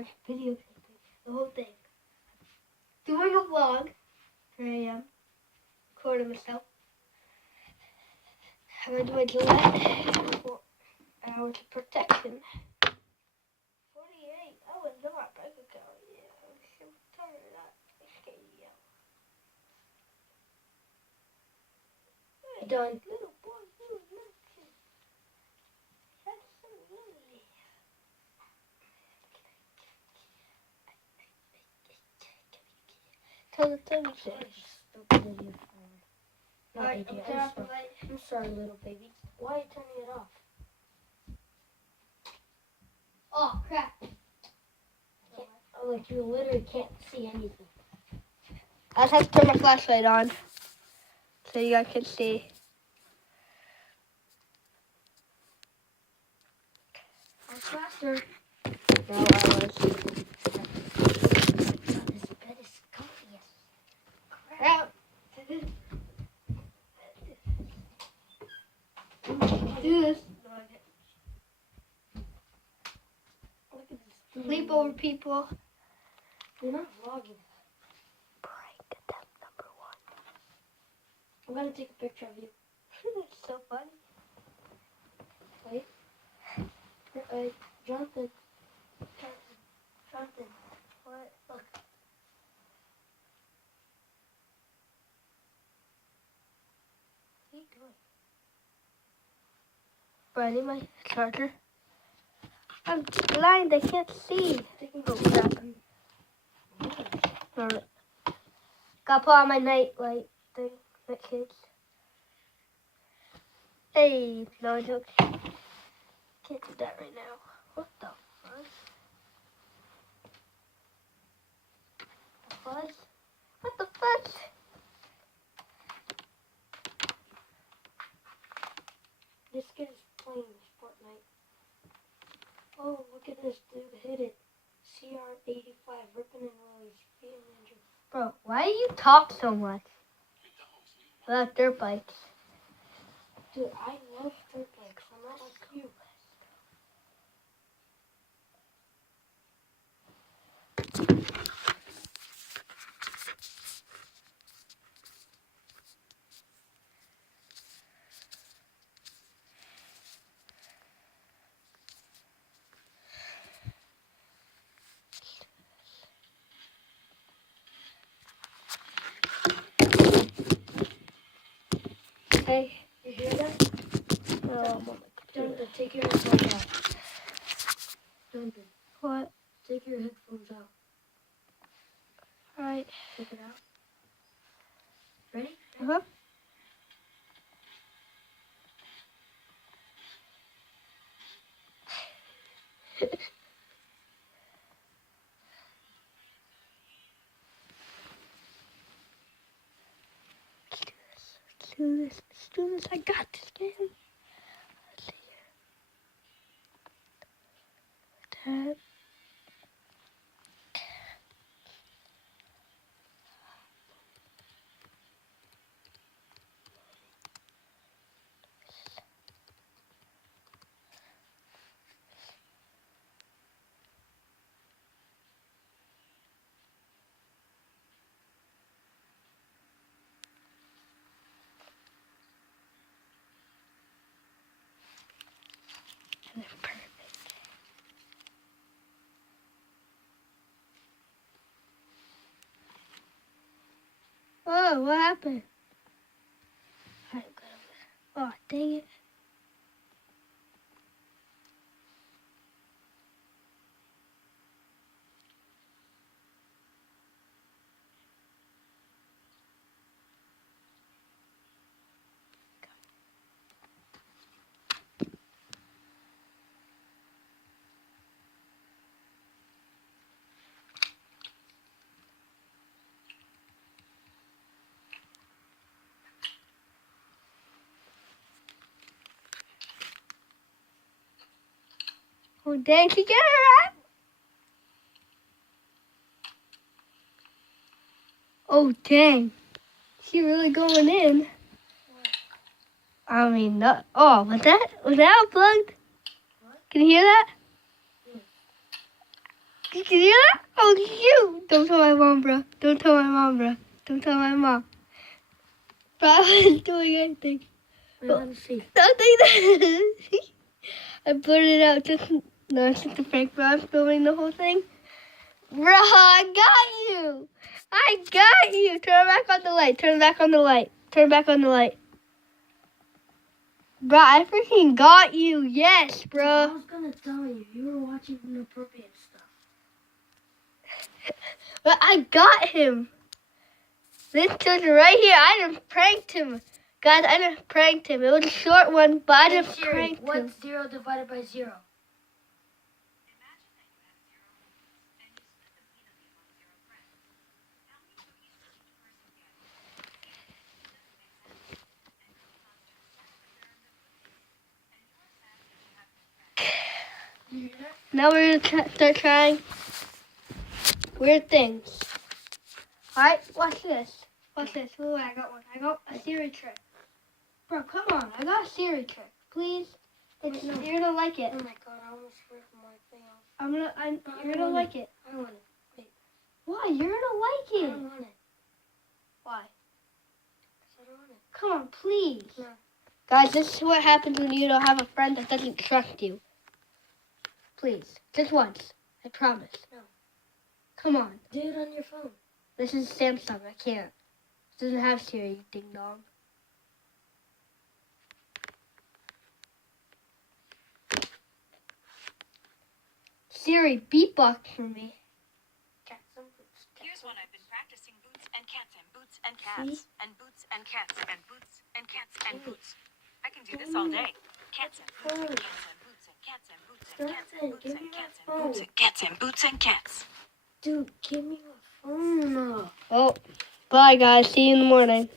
I'm videotaping the whole thing. Doing a vlog. Here I am. Recording myself. I'm going to do my Gillette. 4 hours of protection. 48. Oh, it's not bank account. Yeah, I'm so tired of that. Okay, yeah. Done. Little boy, little kid. That's so lovely. Tell me, say. Alright, I'm sorry, little baby. Why are you turning it off? Oh, crap. Like you literally can't see anything. I just have to turn my flashlight on so you guys can see. I was faster. No, I was. This bed is comfy as crap. Do this. Look at this. Sleepover people. You're not vlogging. Prank attempt number 1. I'm gonna take a picture of you. That's so funny. Wait, Jonathan. What? Look. What are you doing? Bro, I need my charger. I'm blind, I can't see. I can go back. Alright. Gotta put on my night light thing, night kids. Hey, no joke. Can't do that right now. What the fuzz? The fuzz? What the fuzz? This kid is playing Fortnite. Oh, look at this dude. Hit it. CR85, ripping and rolling. Bro, why do you talk so much about dirt bikes? Dude, I love dirt bikes. I'm not like you. Hey, you hear that? Oh, Jonathan, take your headphones out. Jonathan. What? Take your headphones out. Alright. Take it out. Ready? Uh-huh. Let's do this. I got this, man. Let's see here. That. And it's perfect. Oh, what happened? Oh, dang it. Oh, dang, she get it right? Oh, dang. She really going in. I mean, no. Oh, was that unplugged? What? Can you hear that? Did you hear that? Oh, shoot. Don't tell my mom, bro. Don't tell my mom, bro. Don't tell my mom. Bro, I wasn't doing anything. Wait, let me see. Nothing. I blurred it out just... No, it's just a prank, bro. I'm filming the whole thing. Bro, I got you. I got you. Turn back on the light. Turn back on the light. Turn back on the light. Bro, I freaking got you. Yes, bro. I was gonna tell you. You were watching inappropriate stuff. But I got him. This dude's right here. I done pranked him. Guys, I done pranked him. It was a short one, but I done pranked him. What's 0 divided by 0? Now we're going to start trying weird things. Alright, watch this. Watch this. Ooh, I got one. I got a Siri trick. Bro, come on. I got a Siri trick. Please. You're going to like it. Oh my god, I almost ripped my thing off. You're going to like it. I don't want it. Wait. Why? You're going to like I it. don't want it. Why? Because I don't want it. Come on, please. No. Guys, this is what happens when you don't have a friend that doesn't trust you. Please. Just once. I promise. No. Come on. Do it on your phone. This is Samsung. I can't. It doesn't have Siri, you ding dong. Siri, beatbox for me. Got some boots. Here's one I've been practicing: boots and cats and boots and cats and boots and cats and boots and cats and boots. I can do this all day. Cats and boots and boots and cats and boots and cats and boots and cats and boots and cats and boots and cats. Dude, give me my phone. Oh, bye guys. See you in the morning.